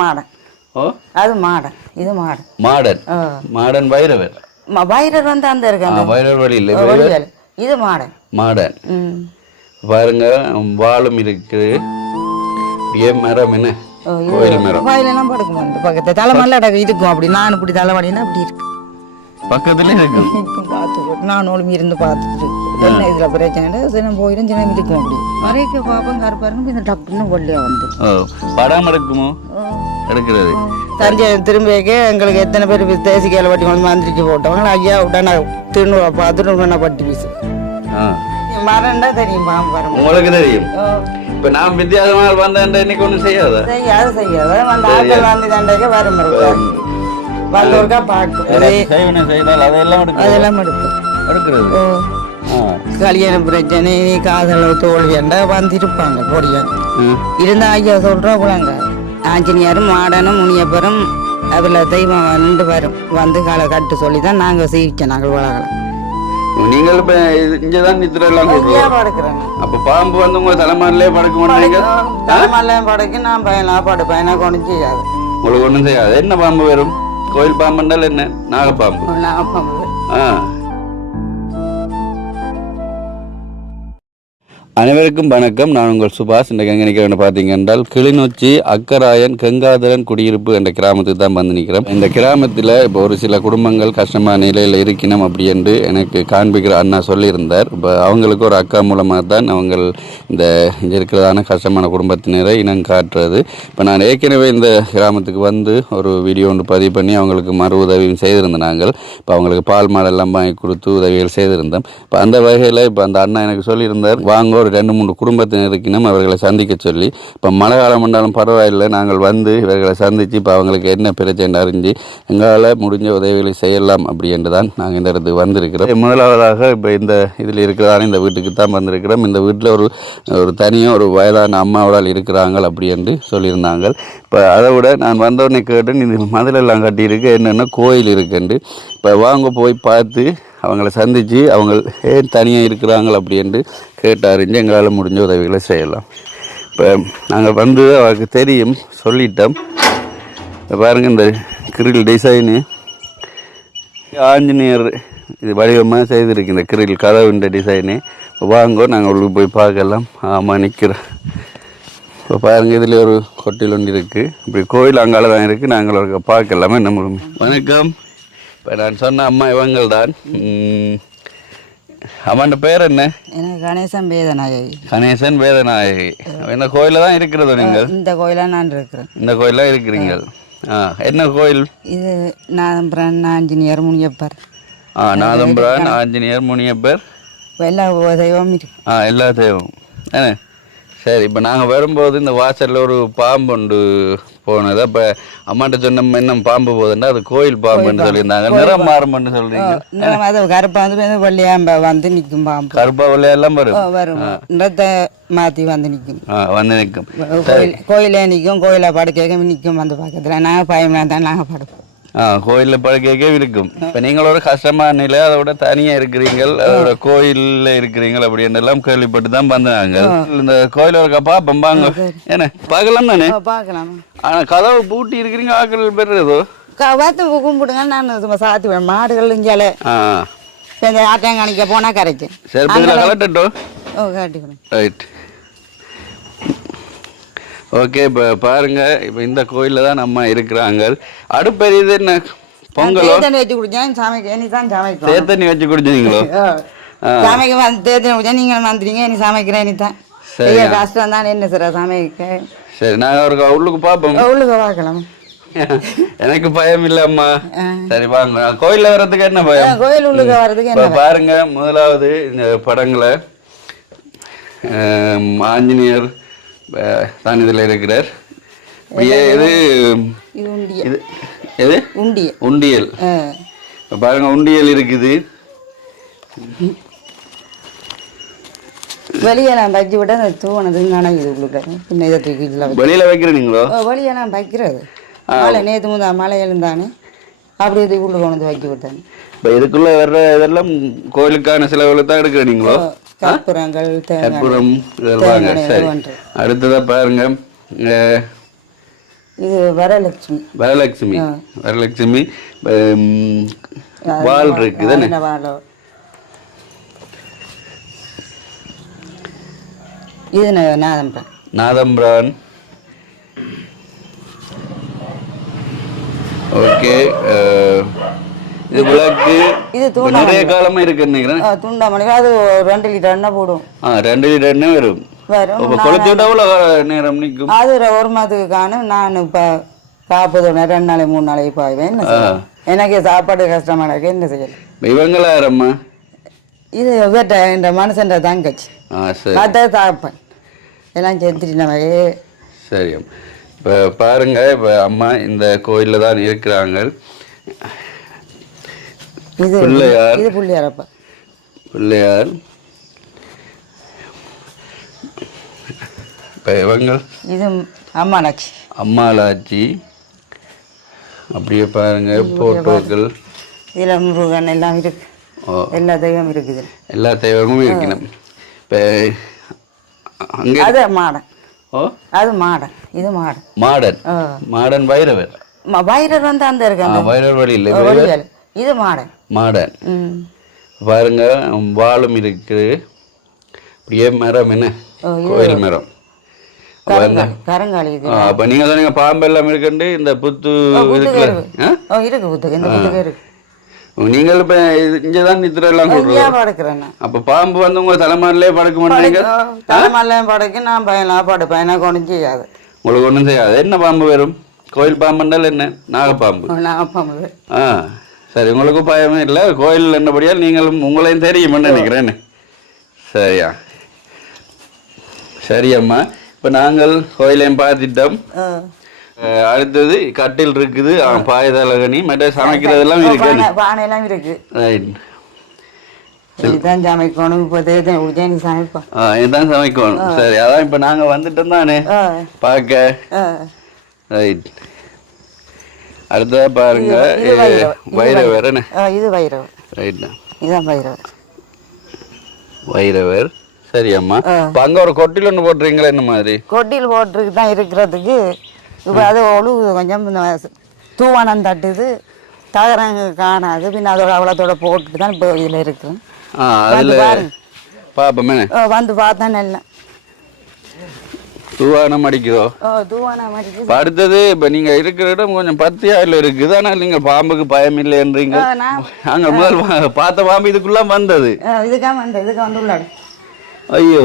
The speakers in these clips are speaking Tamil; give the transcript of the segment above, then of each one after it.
மாடன். ஓ அது மாடன், இது மாடன். மாடன். மாடன் வைரவர். வைரர் வந்து அந்த இருக்காங்க. வைரவர் வழி இல்லை, இது மாடன். மாடன் பாருங்க, வாழும் இருக்கு. ஏன் மரம் என்ன கோயில் மரம். கோயிலெல்லாம் படுக்கும் அந்த பக்கத்து தலைமல்ல இருக்கும். அப்படி நான் இப்படி தலைவலினா அப்படி இருக்கு. பக்கத்துல இருக்கு. பார்த்து நான் ஒழுங்கு இருந்து பார்த்துட்டு என்ன இதுல பிரச்சனை சின்ன போயிடும், சின்ன இருக்கும். அப்படி வரைக்கும் பார்ப்போம் கருப்பாருங்க. இந்த டக்குன்னு கொள்ளையா வந்து படம் எடுக்குமோ எடுக்கிறது. தஞ்சை திரும்பிக்கு எங்களுக்கு எத்தனை பேர் தேசிக்கால பட்டி வந்து மந்திரிச்சு போட்டவங்க. ஐயா உடனே திருநூறு பார்த்துட்டு பட்டி பீசு மரண்டா தெரியும். பாம்பு வரும் உங்களுக்கு தெரியும். இப்ப நான் வித்தியாசமாக வந்தேன், இன்னைக்கு ஒன்றும் செய்யாத செய்யாத அந்த ஆட்கள் வந்து தண்டைக்கு வரும் வந்தோருக்கா பார்க்கும். அதெல்லாம் எடுக்கிறது. கல்யாண பிரச்சனை, காதல தோல்வி வந்திருப்பாங்க பொடியா இருந்தா. ஐயா சொல்ற போலாங்க, ஆஞ்சநேயரும் மாடனும் முனியப்பரும் அதுல தெய்வம் நின்று வரும் வந்து காலை கட்டு சொல்லிதான் நாங்க செய்விச்சோம். நாங்கள் வளர்க்கலாம். நீங்கள் இப்ப இங்கதான் நித்திர எல்லாம் படுக்கிறேன். அப்ப பாம்பு வந்து உங்க தலைமாரிலே படுக்க மாட்டீங்க. தலைமாரிலையும் படுக்க நான் பையனா படுப்பேன். எனக்கு ஒன்றும் செய்யாது. உங்களுக்கு ஒன்றும் செய்யாது. என்ன பாம்பு வரும்? கோயில் பாம்புண்டால் என்ன? நாகப்பாம்பு. நாகப்பாம்பு. அனைவருக்கும் வணக்கம். நான் உங்கள் சுபாஷ். இன்றைக்கு எங்கே நிற்கிறேன்னு பார்த்தீங்க என்றால் கிளிநொச்சி அக்கராயன் கங்காதரன் குடியிருப்பு என்ற கிராமத்துக்கு தான் வந்து நிற்கிறோம். இந்த கிராமத்தில் இப்போ ஒரு சில குடும்பங்கள் கஷ்டமான நிலையில் இருக்கணும் அப்படி என்று எனக்கு காண்பிக்கிற அண்ணா சொல்லியிருந்தார். இப்போ அவங்களுக்கு ஒரு அக்கா மூலமாக தான் அவங்க இந்த இங்கே இருக்கிறதான கஷ்டமான குடும்பத்தினரை இனம் காட்டுறது. இப்போ நான் ஏற்கனவே இந்த கிராமத்துக்கு வந்து ஒரு வீடியோ ஒன்று பதிவு பண்ணி அவங்களுக்கு மறு உதவியும் செய்திருந்தோம். நாங்கள் இப்போ அவங்களுக்கு பால் மாடெல்லாம் வாங்கி கொடுத்து உதவிகள் செய்திருந்தோம். இப்போ அந்த வகையில் இப்போ அந்த அண்ணா எனக்கு சொல்லியிருந்தார், வாங்க ஒரு 2-3 குடும்பத்தினருக்கு அவர்களை சந்திக்க சொல்லி. இப்போ மழை காலம் வந்தாலும் பரவாயில்லை, நாங்கள் வந்து இவர்களை சந்தித்து இப்போ அவங்களுக்கு என்ன பிரச்சனை அறிஞ்சு எங்களால் முடிஞ்ச உதவிகளை செய்யலாம் அப்படி என்று தான் நாங்கள் இந்த இடத்துக்கு வந்திருக்கிறோம். முதலாவதாக இப்போ இந்த இதில் இருக்கிறதான இந்த வீட்டுக்கு தான் வந்திருக்கிறோம். இந்த வீட்டில் ஒரு தனியாக ஒரு வயதான அம்மாவோடால் இருக்கிறாங்க அப்படி என்று சொல்லியிருந்தாங்க. இப்போ அதை விட நான் வந்தோடனே கேட்டேன், இந்த மதிலெல்லாம் கட்டியிருக்கு, என்னென்ன கோயில் இருக்குண்டு. இப்போ வாங்க போய் பார்த்து அவங்கள சந்தித்து அவங்க ஏன் தனியாக இருக்கிறாங்க அப்படி என்று கேட்டு அறிஞ்சு எங்களால் முடிஞ்ச உதவிகளை செய்யலாம். இப்போ நாங்கள் வந்து அவருக்கு தெரியும் சொல்லிட்டோம். பாருங்கள், இந்த கிரில் டிசைனு ஆஞ்சநேயர் இது வடிவமாக செய்திருக்கு. இந்த கிரில் கதவுன்ற டிசைனு வாங்கோ, நாங்கள் உள்ளுக்கு போய் பார்க்கலாம். ஆமாம், நிற்கிறோம். இப்போ பாருங்கள், இதில் ஒரு கொட்டில் ஒன்று இருக்குது. இப்படி கோயில் அங்கால தான் இருக்குது. நாங்கள் ஒரு பார்க்கலாமே. நம்ம வணக்கம். இப்போ நான் சொன்ன அம்மா இவங்கள் தான். அம்மாண்ட பேர் என்ன? கணேசன் வேதநாயகி. கணேசன் வேதநாயகி. என்ன கோயிலில் தான் இருக்கிறதோ நீங்கள்? இந்த கோயிலாக நான் இருக்கிறேன். இந்த கோயிலாக இருக்கிறீங்க. என்ன கோயில் இது? நாதம்பிரான் ஆஞ்சநேயர் முனியப்பர். நாதம்பிரான் ஆஞ்சநேயர் முனியப்பர். எல்லா தெய்வமும் இருக்கு. எல்லா தெய்வமும் என்ன? சரி. இப்போ நாங்கள் வரும்போது இந்த வாசலில் ஒரு பாம்பு ஒன்று போனது. அப்போ அம்மாட்ட சொன்ன என்ன பாம்பு போகுதுன்னா அது கோயில் பாம்புன்னு சொல்லியிருந்தாங்க. நிறம் மாறும்னு சொல்றீங்க. கருப்பா வந்து வெள்ளையா வந்து நிற்கும் பாம்பு. கருப்பா வெள்ளையா எல்லாம் வரும். நிறத்தை மாற்றி வந்து நிற்கும். வந்து நிற்கும். கோயிலே நிற்கும். கோயிலை படுக்க நிற்கும். அந்த பக்கத்தில் நாங்கள் பயமா தான் நாங்கள் படுப்போம். கோயிலில் படுக்கைக்கே இருக்கும். இப்போ நீங்கள் ஒரு கஷ்டமான நிலை, அதோட தனியாக இருக்கிறீங்கள், அதோட கோயிலில் இருக்கிறீங்கள் அப்படின்னு எல்லாம் கேள்விப்பட்டு தான் வந்தாங்க. இந்த கோயில ஒரு பாப்போம் வாங்க. என்ன பார்க்கலாம் தானே? பார்க்கலாம். ஆனால் கதவு பூட்டி இருக்கிறீங்க. ஆக்கள் பெறுறதோ பார்த்து கும்பிடுங்க. நான் சாத்தி மாடுகள் இஞ்சால ஆட்டாங்காணிக்க போனால் கரைக்கும். சரி, கலட்டட்டும். காட்டிக்கணும். ரைட். ஓகே. இப்போ பாருங்கள், இப்போ இந்த கோயிலில் தான் நம்ம இருக்கிறாங்க. அடுப்பெரியது என்ன? பொங்கலோ? வச்சு குடிச்சேன் சாமிக்கு. இனி தான் சமைக்கும். தேத்தண்ணி வச்சு குடிச்சீங்களோ? சாமிக்கு வந்து தேத்தண்ணி குடிச்சா நீங்கள் வந்துடுங்க. இனி சமைக்கிறேன். இனி தான் கஷ்டம் தான். என்ன சார் சமைக்க? சரி, நாங்கள் ஒரு உள்ளுக்கு பார்ப்போம். உள்ளுக்கு பார்க்கலாம். எனக்கு பயம் இல்லை அம்மா. சரி வாங்க. கோயிலில் வர்றதுக்கு என்ன பயம்? கோயில் உள்ளுக்கு வர்றதுக்கு என்ன? பாருங்க, முதலாவது இந்த படங்களை ஆஞ்சநேயர் தான் இதில் இருக்கிறார். உண்டியல் பாருங்க, உண்டியல் இருக்குது. வெளியெல்லாம் வச்சு விட தூவனது வெளியில வைக்கிறீங்களோ? வெளியெல்லாம் வைக்கிறது. மழை நேற்று முதல் மழை எழுந்தானே அப்படி இது உள்ள கொண்டு வைக்க விட்டாங்க. இப்போ இதுக்குள்ள வர்ற இதெல்லாம் கோயிலுக்கான செலவுல தான் எடுக்கிறீங்களோ? கற்பூரங்கள், கற்பூரம் இதெல்லாம். சரி, அடுத்ததாக பாருங்க, இது வரலட்சுமி. வரலட்சுமி. வரலட்சுமி வால் இருக்குது தானே? இது நாதம்பிரான். நாதம்பிரான். ஓகே. இது விளக்கு. இது நிறைய காலமா இருக்கு நினைக்கிறேன். துண்டாமணி அது 2 லிட்டர் எண்ணெய் போடும். 2 லிட்டர் எண்ணெய் வரும். கொளுத்திவிட்டா எவ்வளவு நேரம் நிற்கும்? அது 1 மாதத்துக்கு காணும். நான் இப்போ 40 2 நாளை 3 நாளைக்கு பாய்வேன். எனக்கு சாப்பாடு கஷ்டமா இருக்கு, என்ன செய்யல. இவங்களா யாரம்மா? இது இந்த மனுஷன் தங்கச்சி. அதான் சாப்பேன் எல்லாம் செத்துட்டு. சரி, இப்போ பாருங்க, இப்போ அம்மா இந்த கோயிலில் தான் இருக்கிறாங்க. இது பிள்ளையார். இது பிள்ளையாரப்பா. பிள்ளையார். இப்போ இவங்க இது அம்மாலாட்சி. அம்மாலாட்சி. அப்படியே பாருங்க போட்டோக்கள். இதில் முருகன் எல்லாம் இருக்கு. எல்லா தெய்வமும் இருக்குது. எல்லா தெய்வமும் இருக்கணும். இப்போ அங்கே அது மாடன். அது மாடன். இது மாடன். மாடன். மாடன் வைரவர். வைரர் வந்து அந்த இருக்காங்க. வைரவர் வழி இல்லை. இது மாடன். மாடன். பாருங்க வாழும் இருக்கு. அப்படியே மரம் என்ன கோயில் மரம். கரங்காலி. அப்ப நீங்க சொன்னீங்க பாம்பு எல்லாம் இருக்குண்டு இந்த புத்து இருக்கு. புத்து இந்த புத்துக்கு இருக்கு. நீங்கள் இப்ப இங்கதான் நித்திர எல்லாம் படுக்கிறேன். அப்ப பாம்பு வந்து உங்க தலைமாரிலே படுக்க மாட்டீங்க? தலைமாரிலையும் படுக்க நான் பயனா படுப்பேன். எனக்கு ஒன்றும் செய்யாது. உங்களுக்கு ஒன்றும் செய்யாது. என்ன பாம்பு வரும்? கோயில் பாம்புண்டால் என்ன? நாகப்பாம்பு. நாகப்பாம்பு. சரி, உங்களுக்கு பயமே இல்லை. கோயில் என்னபடியால் நீங்களும் உங்களையும் தெரியுமென்னு நினைக்கிறேன். சரியா? சரியம்மா, இப்போ நாங்கள் கோயிலையும் பார்த்துட்டோம். அடுத்தது கட்டில் இருக்குது, பாயதலகனி, மற்ற சமைக்கிறதெல்லாம் இருக்கு. பானையெல்லாம் இருக்கு. ரைட். இதுதான் சமைக்கணும். இப்போ சமைப்போம். இதுதான் சமைக்கணும். சரி, அதான் இப்போ நாங்கள் வந்துட்டோம் தானே பார்க்க. ரைட். அடுத்ததா பாருங்க வைரவர். இது வைரவர். ரைட். இதுதான் வைரவர். வைரவர். சரி அம்மா, இப்போ அங்கே ஒரு கொட்டில் ஒன்று போட்டுறீங்களா? என்ன மாதிரி கொட்டில் போட்டுருக்கு தான் இருக்கிறதுக்கு. இப்போ அது ஒழுகுது, கொஞ்சம் தூவானம் தட்டுது, தகரங்க காணாது. பின்ன அதோட அவ்வளோத்தோட போட்டுட்டு தான் இப்போ இதில் இருக்குது. அதில் பாப்பமே வந்து பார்த்தா நல்லா தூவானம் அடிக்குதோ? தூவானம் அடிக்குது. அடுத்தது இப்போ நீங்கள் இருக்கிற இடம் கொஞ்சம் பத்தியாயில் இருக்குது. ஆனால் நீங்கள் பாம்புக்கு பயம் இல்லைன்றீங்க. நாங்கள் முதல் பார்த்த பாம்பு இதுக்குள்ள வந்தது. இதுக்காக வந்தது. இதுக்கு வந்து உள்ளாடு. ஐயோ,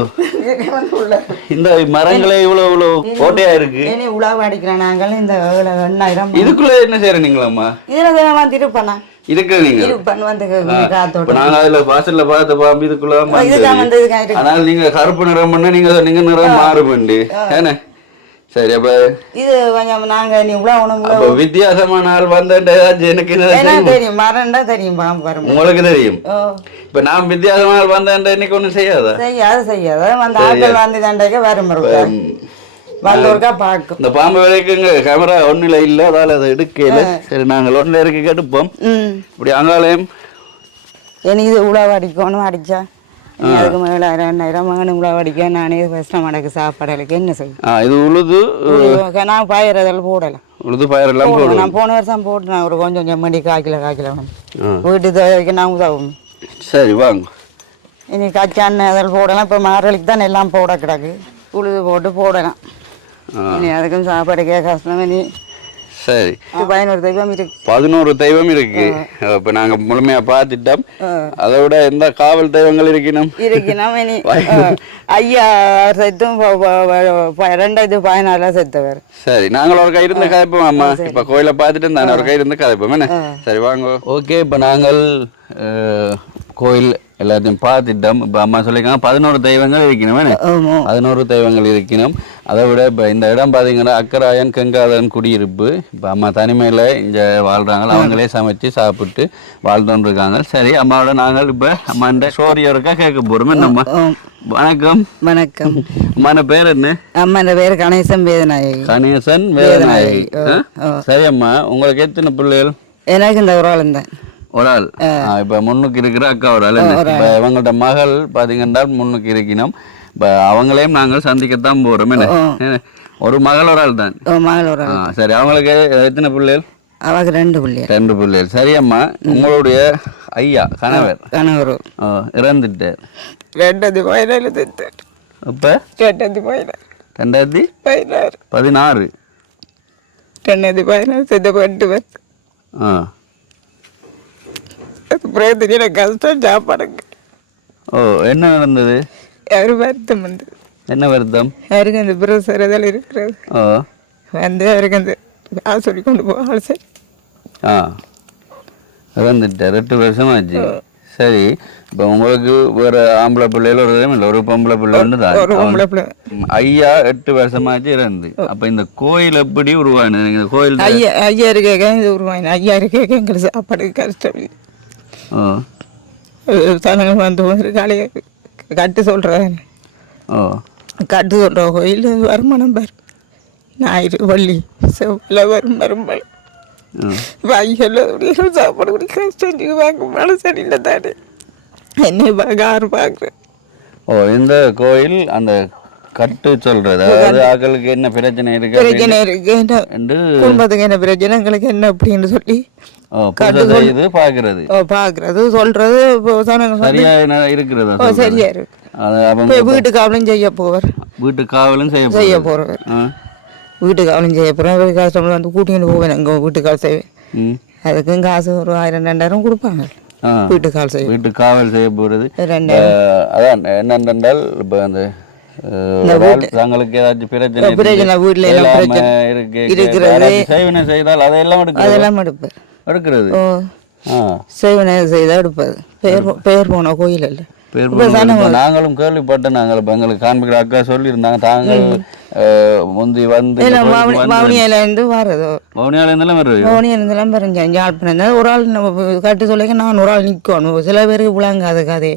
இந்த மரங்களே இவ்வளவு இவ்வளவு கோட்டையா இருக்கு. உழவு அடிக்கிறேன் நாங்கள். இந்த 8,000 இதுக்குள்ள என்ன செய்யறீங்களாம்மா? இதுல திருப்பண்ணா இருக்கு. நீங்க நாங்க அதுல வாசல்ல பார்த்த பாம்பு இதுக்குள்ள. ஆனால் நீங்க கருப்பு நிறம் பண்ண நீங்க சொன்னீங்க நிறம் மாறுபண்டு. ஏன்னா சரி, அப்ப இது கொஞ்சம் நாங்க நீ உணவு வித்தியாசமான ஆள் வந்த எனக்கு தெரியும். மரண்டா தெரியும், பாம்பு வரும் உங்களுக்கு தெரியும். இப்ப நான் வித்தியாசமான ஆள் வந்த இன்னைக்கு ஒண்ணும் செய்யாத செய்யாத வந்து ஆட்கள் வந்து தண்டைக்கு வரும். வந்தோருக்கா பார்க்கும். இந்த பாம்பு வரைக்கும் கேமரா ஒண்ணுல இல்ல, அதால அதை எடுக்கல. சரி, நாங்கள் ஒண்ணுல இருக்க எடுப்போம். இப்படி அங்காலயம் எனக்கு இது உழவு அடிக்கணும். அடிச்சா அதுக்கு மேலே 2,000 மகனும் உழவு அடிக்க. நானே கஷ்டம் எனக்கு சாப்பாடுக்கு என்ன செய்யும். இது உழுது நான் பயிரெல்லாம் போடலாம். உழுது பயிரெல்லாம் போடலாம். நான் போன வருஷம் போட்டேன். ஒரு கொஞ்சம் செம்மண்டி 1/4 கிலோ வீட்டு தேவைக்கு நான் உதவும். சரி, வாங்க. இனி கச்சான் அதில் போடலாம். இப்போ மாரளிக்கு தான் எல்லாம் போட கிடக்கு. உழுது போட்டு போடலாம். இனி அதுக்கும் சாப்பாடுக்கே கஷ்டம். இனி சரி, 11 தெய்வம் இருக்கு. 11 தெய்வம் இருக்கு. இப்ப நாங்க முழுமையா பார்த்துட்டோம். அதை விட எந்த காவல் தெய்வங்கள் இருக்கணும்? இனி ஐயா செத்தும் 2014 செத்தவர். சரி, நாங்கள் ஒரு கை இருந்து கதைப்போம். அம்மா இப்ப கோயிலை பார்த்துட்டு தானே ஒரு கை இருந்து கதைப்போம். என்ன சரி, வாங்க. ஓகே, இப்ப நாங்கள் கோயில் எல்லாத்தையும் பார்த்துட்டோம். இப்போ அம்மா சொல்லியிருக்காங்க 11 தெய்வங்கள் இருக்கணும். 11 தெய்வங்கள் இருக்கணும். அதை விட இப்போ இந்த இடம் பார்த்தீங்கன்னா அக்கராயன் கங்காதரன் குடியிருப்பு. இப்போ அம்மா தனிமையில் இங்கே வாழ்கிறாங்க. அவங்களே சமைச்சு சாப்பிட்டு வாழ்ந்துட்டு இருக்காங்க. சரி, அம்மாவோட நாங்கள் இப்போ அம்மா இந்த ஸ்டோரியோருக்கா கேட்க போகிறோம். என்னம்மா? வணக்கம். வணக்கம். அம்மான பேர் என்ன? அம்மா பேர் கணேசன் வேதநாயகி. கணேசன் வேதநாயகி. சரி அம்மா, உங்களுக்கு எத்தனை பிள்ளைகள்? எனக்கு இந்த ஒரு ஆள் தான். ஒரு ஆள். இப்ப முன்னுக்கு இருக்கிற அக்கா ஒரு ஆள். இப்ப இவங்கள்ட்ட மகள் பாத்தீங்கன்னா முன்னுக்கு இருக்கணும். இப்ப அவங்களையும் நாங்கள் சந்திக்கத்தான் போறோம். என்ன ஒரு மகள் ஒரு ஆள் தான். மகள் ஒரு ஆள். சரி, அவங்களுக்கு எத்தனை பிள்ளைகள்? அவருக்கு 2 பிள்ளைகள். 2 பிள்ளைகள். சரி அம்மா, உங்களுடைய ஐயா கணவர் இறந்துட்டார். 2016. அப்போ 2016. 2016 செத்து 8 வருஷம். பிரச்சனை கஷ்டம் சாப்பாடுங்க. ஓ, என்ன நடந்தது? அவரு வருத்தம் வந்தது. என்ன வருத்தம்? அவருக்கு அந்த பிரசர் அதில் இருக்கிறது. வந்து அவருக்கு அந்த சொல்லி கொண்டு போக. சரி, இறந்துட்டார். 8 வருஷமாச்சு. சரி, இப்போ உங்களுக்கு வேற ஆம்பளை பிள்ளைகள் ஒரு இல்லை, ஒரு பொம்பளை பிள்ளை ஒன்று தான். ஐயா 8 வருஷமாச்சு இறந்து. அப்போ இந்த கோயில் எப்படி உருவானது? இந்த கோயில் ஐயா இருக்க இது உருவாயின. ஐயா இருக்க எங்களுக்கு சாப்பாடு கஷ்டம். தனங்கள் வந்து காலையை கட்டு சொல்கிறேன். கட்டு சொல்கிற கோயில் வருமானம் பாரு. ஞாயிறு வள்ளி செவ்வாய் வரும் வரும்பல். ஐயெல்லாம் சாப்பாடு கூட கஷ்டம். வாங்க மழை சரியில்லை தானே, என்னை பார்க்க யாரும் பார்க்குறேன். இந்த கோயில் அந்த கட்டு சொல்றது, அதாவது ஆக்களுக்கு என்ன பிரச்சனை இருக்கு, பிரச்சனை இருக்கு, குடும்பத்துக்கு என்ன பிரச்சனை, எங்களுக்கு என்ன அப்படின்னு சொல்லி பாக்குறது சொல்றது சரியா இருக்கிறது. சரியா இருக்கு. வீட்டு காவலும் செய்ய போவார். வீட்டு காவலும் செய்ய போறவர். வீட்டு காவலும் செய்ய போறேன். கஷ்டம்ல வந்து கூட்டிகிட்டு போவேன். எங்க வீட்டு காவல் செய்வேன். அதுக்கும் காசு ஒரு 1000-2000 கொடுப்பாங்க. வீட்டு காவல் செய்ய போறது. அதான் என்னென்றால் இப்போ அந்த தங்களுக்கு ஏதாச்சும் பிரச்சனை வீட்டுல இருக்கிறது செய்வினை செய்தால் அதெல்லாம் எடுக்கிறது. செய்வினை செய்தா எடுப்பது. பெயர் போன கோயில் இல்லை. நாங்களும் கேள்விப்பட்டோம். நாங்கள் இப்போ எங்களுக்கு காண்பிக்கிற அக்கா சொல்லியிருந்தாங்க, தாங்கள் முந்தி வந்து வவுனியாலேருந்து வர்றதோ, வவுனியாலேருந்துலாம் வருங்க. யாழ்ப்பாணம் ஒரு ஆள் கட்டு சொல்லிக்க நான் ஒரு ஆள் நிற்கணும். சில பேருக்கு விளங்காத கதை.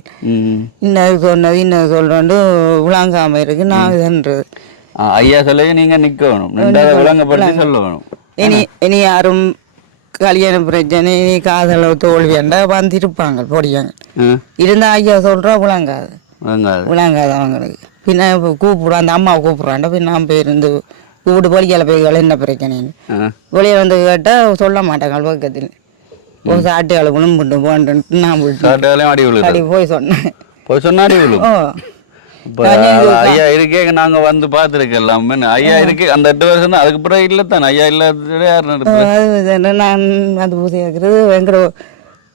இன்னது சொன்னது இன்னது சொல்றேன் விளங்காம இருக்கு. நான் இதுன்றது ஐயா சொல்ல நீங்க நிற்கணும், விளங்கப்படுத்தி சொல்லணும். இனி யாரும் கல்யாண பிரச்சனை காதல தோல்வியாண்டா வந்துருப்பாங்க பொடியாங்க. இருந்தா ஐயா சொல்றா விளங்காது அவங்களுக்கு. பின்ன கூப்பிடுறான், அந்த அம்மாவை கூப்பிடுறான்டா. பின் நான் போயிருந்து வீட்டு பொலிக்கால போய் என்ன பிரச்சனைன்னு வெளியே வந்து கேட்டா சொல்ல மாட்டாங்க. பக்கத்தில் ஒரு சாட்டியால விழும்புட்டு போன்ட்டு நான் அடி போய் சொன்னேன். ஐயா இருக்கே நாங்க வந்து பாத்துருக்கலாம். ஐயா இருக்கு அந்த 8 வருஷம் தான். அதுக்கு பிறகு இல்ல தானே ஐயா இல்லாத யாரு நடத்துறது? நான் வந்து பூசை இருக்கிறது எங்கட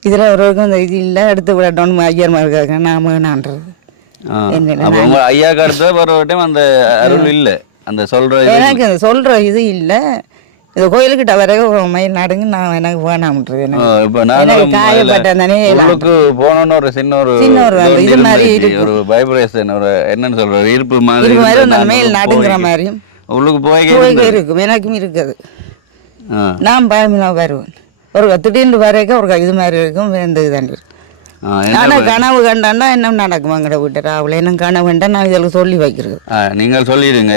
இதுல ஒரு அந்த இது இல்லை எடுத்து விடட்டோன்னு ஐயர் மாதிரி இருக்காங்க. நாம நான்றது ஐயா அடுத்த வர டைம் அந்த அருள் இல்ல, அந்த சொல்ற எனக்கு அந்த சொல்ற இது இல்லை. இந்த கோயிலுக்கிட்ட வரைக்கும் மயில் நாடுங்க நான் எனக்கு வேணாம்ன்றது. காயப்பட்டே போனோன்னு ஒரு சின்ன ஒரு இது மாதிரி ஒரு வைப்ரேஷன், ஒரு என்னன்னு சொல்ற ஈர்ப்பு மாதிரி மேல் நாடுங்கிற மாதிரியும் உள்ளுக்கு போய் இருக்கும். எனக்கும் இருக்குது. நான் பயமில்லா வருவேன். ஒரு திடீர்னு வரைக்கும் ஒரு இது மாதிரி இருக்கும். வேந்தது தான் இருக்கு. ஆனால் கனவு கண்டாண்டா என்ன நடக்கும் எங்கட வீட்டு ராவில் என்ன கனவு கண்டா நான் இதெல்லாம் சொல்லி வைக்கிறது. நீங்கள் சொல்லிடுங்க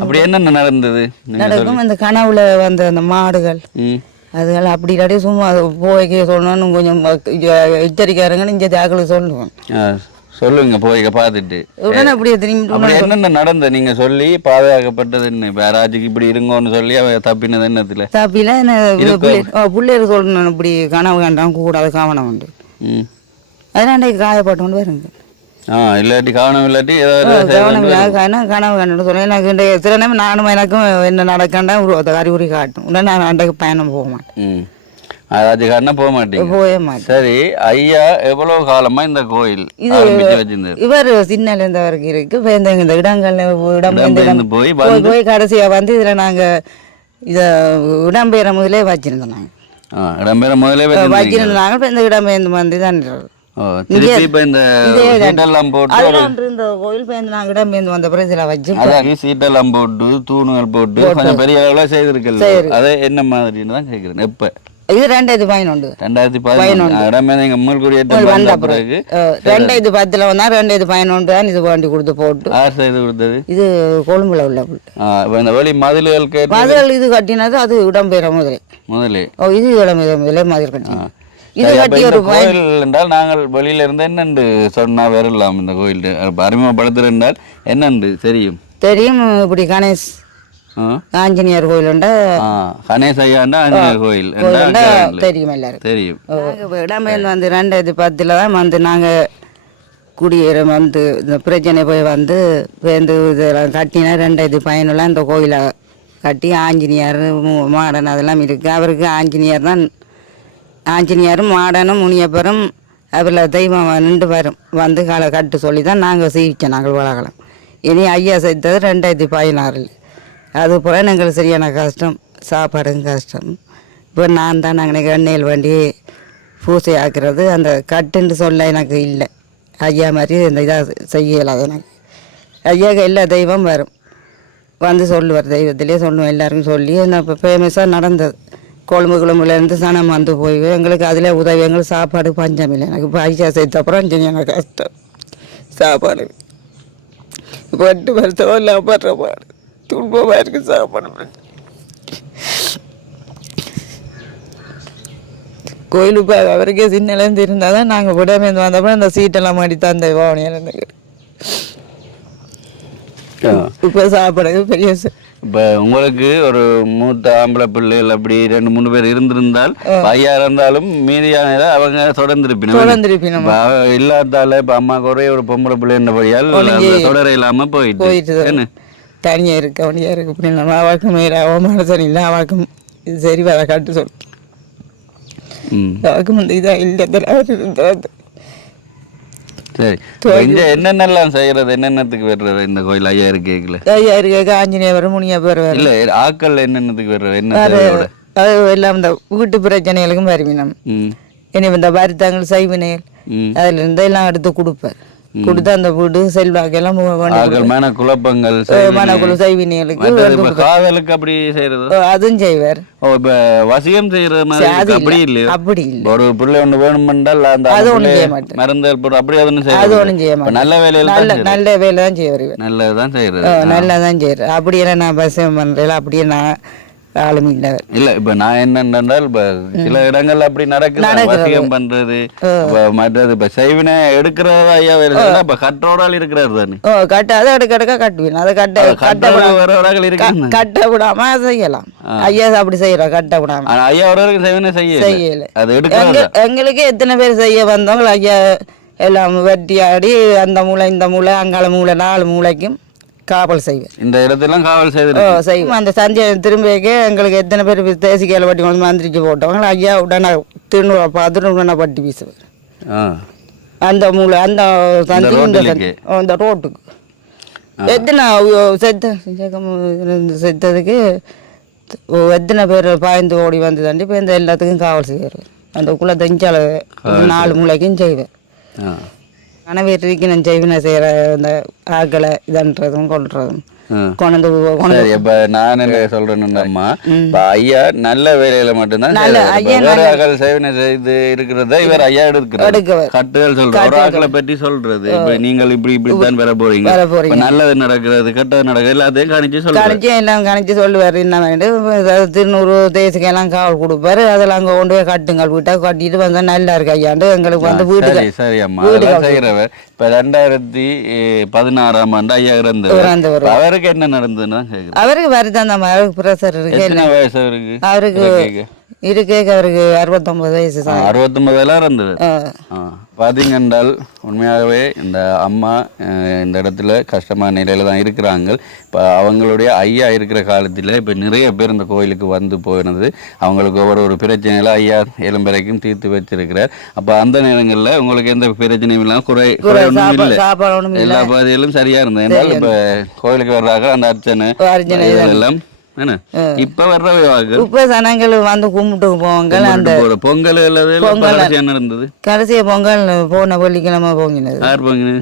அப்படி என்ன நடந்தது நடக்கும். அந்த கனவுல வந்த அந்த மாடுகள் அதுகள் அப்படி இல்லாட்டி சும்மா போய்க்க சொல்லணும்னு கொஞ்சம் எச்சரிக்கையாருங்கன்னு இங்கே தேக்களுக்கு சொல்லுவோம். சொல்லுங்க போய் பார்த்துட்டு உடனே அப்படியே திரும்பி என்னென்ன நடந்த நீங்க சொல்லி பாதுகாக்கப்பட்டது என்ன யாராச்சுக்கு இப்படி இருங்கன்னு சொல்லி அவ தப்பினது என்னத்துல தப்பில பிள்ளைகள் சொல்லணும். இப்படி கனவு கண்டான் கூடாது கவனம் உண்டு. அதனால காயப்பட்டு வருங்க. இல்லாட்டி கவனம் இல்லாட்டி கவனம் இல்லாத கனவு கண்டு சொல்ல எனக்கு சில நேரம் நானும் எனக்கும் என்ன நடக்கண்டா அறிகுறி காட்டும். உடனே நான் அன்றைக்கு பயணம் போக மாட்டேன். அதாச்சும் போக மாட்டீங்க. சரி, ஐயா எவ்வளவு காலமா இந்த கோயில் இவர் சின்னல இருந்தவருக்கு இருக்கு. இந்த இடங்கள் போய் கடைசியா வந்து இதுல நாங்க இத இடம்பெயர முதலே வச்சிருந்தோம். நாங்க இடம்பெயர முதலே வச்சிருந்தாங்க. இந்த இடம்பெயர்ந்து வந்து தான் சீட்டெல்லாம் போட்டு தூணுகள் போட்டு கொஞ்சம் பெரிய அளவுல செய்திருக்கல. அதை என்ன மாதிரின்னு தான் கேட்கிறேன். எப்ப இது 2011 2010 வந்தா 2011 தான் இது வண்டி கொடுத்து போட்டு. இது கொழும்புல உள்ள மதில்கள் இது கட்டினது. அது இடம்பெயர முதலே இது இடம்பெயர முதலே மதில் கட்டினது. இது கட்டி ஒரு கோயில் என்றால் நாங்கள் வெளியில இருந்து என்னென்று சொன்னா வரலாம். இந்த கோயில் அறிமுகப்படுத்துறால் என்னென்று தெரியும். தெரியும். இப்படி கணேஷ் ஆஞ்சநேயர் கோயில் உண்டு. கணேஷ் ஐயாண்டா ஆஞ்சநேயர் கோயில் தெரியும், எல்லாரும் தெரியும். இடம்பெயர்ந்து வந்து 2010 தான் வந்து நாங்கள் குடியேற வந்து இந்த பிரச்சனை போய் வந்து வேந்து இதெல்லாம் கட்டினா 2015 இந்த கோயிலை கட்டி ஆஞ்சநேயர் மாடன் அதெல்லாம் இருக்குது. அவருக்கு ஆஞ்சநேயர் தான், ஆஞ்சநேயரும் மாடனும் முனியப்பரும் அதில் தெய்வம் நின்று வரும் வந்து கட்டு சொல்லி தான் நாங்கள் சீவிச்சோம். நாங்கள் வளர்க்கலாம். இனி ஐயா செய்தது 2016. அது போல் எங்களுக்கு சரியான கஷ்டம், சாப்பாடும் கஷ்டம். இப்போ நான் தான் நாங்கள் எண்ணெயில் வண்டி பூசை ஆக்குறது. அந்த கட்டுன்னு சொல்ல எனக்கு இல்லை. ஐயா மாதிரி இந்த இதாக செய்யலாது எனக்கு. ஐயாவுக்கு எல்லா தெய்வம் வரும் வந்து சொல்லுவார், தெய்வத்திலே சொல்லுவோம் எல்லாருக்கும் சொல்லி. இப்போ ஃபேமஸாக நடந்தது. கொழும்புலேருந்து சனம் வந்து போய் எங்களுக்கு அதில் உதவி. எங்களுக்கு சாப்பாடு பஞ்சம் இல்லை. எனக்கு இப்போ ஐயா சேர்த்த அப்புறம் எனக்கு கஷ்டம் சாப்பாடு. இப்போ 8 வருஷம் இல்லை படுற பாடு துன்பமாக இருக்குது சாப்பாடு. கோயிலுக்கு அவருக்கே சின்னலேருந்து இருந்தால் தான் நாங்கள் விடாமேந்து வந்தப்போ அந்த சீட்டெல்லாம் மாடி தந்த வாவணியாக இப்போ சாப்பாடு பெரிய. இப்போ உங்களுக்கு ஒரு மூத்த ஆம்பளை பிள்ளைகள் அப்படி 2-3 பேர் இருந்திருந்தால் ஐயா இருந்தாலும் மீதியான அவங்க தொடர்ந்துருப்பினும் இல்லாதால இப்போ அம்மாவுக்கு ஒரே ஒரு பொம்பளை பிள்ளைன்றபடியால் தொடர இல்லாம போயிட்டு தனியாக இருக்க வழியாக இருக்கு. அப்படின்னா அவளுக்கு மேலே அவமானசன் இல்லை. அவளுக்கும் இது சரி வர காட்டு சொல். அவளுக்கு வந்து இதாக இல்லை. சரி, இங்க என்னென்னலாம் செய்யறது, என்னென்னத்துக்கு வர்றது இந்த கோயில்? ஐயா இருக்கேக்கல ஆஞ்சநேயர் முனியப்பர் இல்ல ஆக்கள் என்னென்னத்துக்கு வர்றது? என்ன அது எல்லாம் இந்த வீட்டு பிரச்சனைகளுக்கும் வருவினம். இனி இந்த வருத்தங்கள் செய்வினைகள் அதுல இருந்து எல்லாம் எடுத்து கொடுப்பார். கொடுத்து அந்த வீடு செல்வாக்கெல்லாம் குழப்பங்கள் மனக்குழு செய்வினைகளுக்கு காதலுக்கு அப்படி செய்யறது அதுவும் செய்வார். வசியம் செய்யறது மாதிரி அப்படி இல்லையா? அப்படி இல்லை. ஒரு பிள்ளை ஒண்ணு வேணுமென்றால் அது ஒண்ணும் செய்ய மாட்டேன். மருந்து அப்படி அது ஒண்ணும் செய்ய மாட்டேன். நல்ல வேலையில நல்ல வேலை தான் செய்வார். நல்லதுதான் செய்யறது. நல்லதான் செய்யறது. அப்படியே நான் வசியம் பண்றேன். அப்படியே நான் ஆளும் இல்லை. இல்ல இப்ப நான் என்னென்றால் இப்ப சில இடங்கள்ல அப்படி நடக்குது, வசியம் பண்றது மற்றது. இப்ப செய்வினை எடுக்கிறதா ஐயா வருது. இப்ப கட்டோடால் இருக்கிறாரு தானே. கட்ட அதை எடுக்க கட்டுவேன். அதை கட்ட விடாம செய்யலாம். ஐயா அப்படி செய்யறோம், கட்ட விடாம. ஐயா ஒருவருக்கு செய்வினை செய்யல. அது எடுக்க எங்களுக்கு எத்தனை பேர் செய்ய வந்தவங்க ஐயா எல்லாம் வெட்டியாடி அந்த மூளை இந்த மூளை அங்கால மூளை 4 மூளைக்கும் காவல் செய்வேன். இந்த இடத்தெல்லாம் காவல் செய்வோம். அந்த சஞ்சய் திரும்பிக்கே எங்களுக்கு எத்தனை பேர் தேசிக்கையில் பட்டி கொண்டு மந்திரிச்சு போட்டவங்க ஐயா உடனே உடனே பட்டி வீசுவார். அந்த மூளை அந்த சந்தி அந்த ரோட்டுக்கு எத்தனை செத்ததுக்கு எத்தனை பேர் பாய்ந்து ஓடி வந்து தாண்டி இப்போ இந்த எல்லாத்துக்கும் காவல் செய்வார். அந்த குள்ள தெஞ்சால 4 மூளைக்கும் செய்வேன். ஆனால் வீட்டுக்கு நான் செய்வினை செய்கிற இந்த ஆக்களை இதன்றதும் கொள்றதும் கொண்டு இப்ப நான் என்ன சொல்றேன்னுமா, ஐயா நல்ல வேலையில மட்டும்தான் சேவனை செய்து இருக்கிறத இவர் ஐயா எடுக்கிறார். கட்டுகள் சொல்ற ஆக்களை பற்றி சொல்றது. இப்ப நீங்கள் இப்படி இப்படித்தான் பெற போறீங்க, நல்லது நடக்கிறது கெட்டது நடக்கிறது எல்லாத்தையும் கணிச்சு எல்லாம் கணிச்சு சொல்லுவாரு. என்ன வேண்டும் திருநூறு தேசிக்கெல்லாம் காவல் கொடுப்பாரு. அதெல்லாம் அங்க கொண்டு போய் கட்டுங்கள் வீட்டா கட்டிட்டு வந்தா நல்லா இருக்கு ஐயாண்டு எங்களுக்கு வந்து வீட்டுக்கு. சரி அம்மா செய்யறவர். இப்ப 2016 ஆண்டு ஐயா இறந்தவர். அவருக்கு என்ன நடந்ததுன்னா அவருக்கு வருதான் அவருக்கு பிரஷர் இருக்கு. என்ன வயசு அவருக்கு? இருக்கு அவருக்கு 69 வயசு. 69 இருந்தது. பார்த்தீங்கன்றால் உண்மையாகவே இந்த அம்மா இந்த இடத்துல கஷ்டமான நிலையில தான் இருக்கிறாங்க. இப்போ அவங்களுடைய ஐயா இருக்கிற காலத்தில் இப்போ நிறைய பேர் இந்த கோயிலுக்கு வந்து போயினது. அவங்களுக்கு ஒரு பிரச்சனையில ஐயா இளம்பரைக்கும் தீர்த்து வச்சிருக்கிறார். அப்போ அந்த நேரங்களில் உங்களுக்கு எந்த பிரச்சனையும் இல்லாமல் குறை இல்லை, எல்லா பாதையிலும் சரியா இருந்தது. என்றால் இப்போ கோயிலுக்கு வர்றாங்க அந்த அர்ச்சனை இதெல்லாம் இப்ப வர்றவை இப்ப ஜனங்கள் வந்து கும்பிட்டு போவாங்க. அந்த பொங்கல் நடந்தது கடைசியா பொங்கல் போன வெள்ளிக்கிழமை பொங்கினது.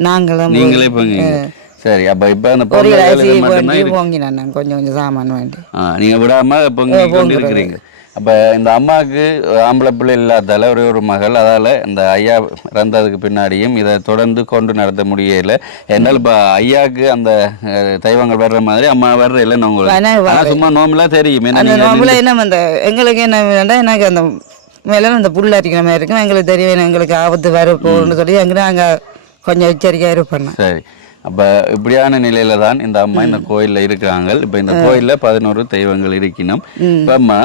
நாங்களும் நீங்களே பொங்கிங்க. சரி, அப்ப இப்ப அந்த பொங்கினா கொஞ்சம் சாமான் வேண்டி நீங்க விடாம பொங்கி கொண்டு இருக்கிறீங்க. அப்போ இந்த அம்மாவுக்கு ஆம்பளை பிள்ளை இல்லாதால ஒரு மகள். அதால் இந்த ஐயா இறந்ததுக்கு பின்னாடியும் இதை தொடர்ந்து கொண்டு நடத்த முடியலை. என்னால் இப்போ ஐயாவுக்கு அந்த தெய்வங்கள் வர்ற மாதிரி அம்மா வர்ற இல்லைன்னு உங்களுக்கு சும்மா நோம்புலாம் தெரியும். நோம்புல என்ன அந்த எங்களுக்கு என்ன வேண்டாம், எனக்கு அந்த மேலே அந்த புல் அரிக்கிற மாதிரி இருக்கும். எங்களுக்கு தெரியும் எங்களுக்கு ஆபத்து வர போகணும்னு சொல்லி எங்கே நாங்கள் கொஞ்சம் எச்சரிக்கையாக இருப்போம். சரி, அப்போ இப்படியான நிலையில தான் இந்த அம்மா இந்த கோயிலில் இருக்கிறாங்க. இப்போ இந்த கோயிலில் 11 தெய்வங்கள் இருக்கணும். இப்போ அம்மா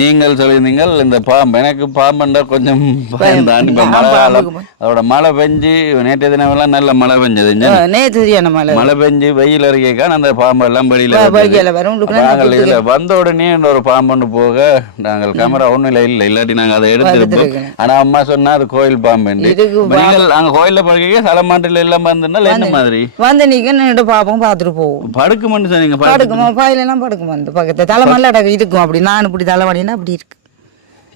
நீங்கள் சொல்லியிருந்தீங்கள் இந்த பாம்பு, எனக்கு பாம்புண்டா கொஞ்சம் பயந்தான். இப்போ மழை காலம், அதோட மழை பெஞ்சு நேற்று தினமெல்லாம் நல்ல மழை பெஞ்சது. மழை பெஞ்சு வெயில் இறக்கிக்கான் அந்த பாம்பு எல்லாம் வெளியில் நாங்கள் இதில் வந்த உடனே ஒரு பாம்புன்னு போக நாங்கள் கேமரா ஒன்றும் இல்லை, இல்லாட்டி நாங்கள் அதை எடுத்துருப்போம். ஆனால் அம்மா சொன்னா அது கோயில் பாம்பு. நீங்கள் அங்கே கோயிலில் படுக்க சலமாட்டில் எல்லாம் வந்துன்னா என்ன மாதிரி வந்து நீங்க பாப்போம் பார்த்துட்டு போவோம். படுக்க மட்டும் நீங்க படுக்குமா பாயிலாம் படுக்கும் வந்து பக்கத்துல தலைமல்ல இருக்கும். அப்படி நான் இப்படி தலைவலினா அப்படி இருக்கு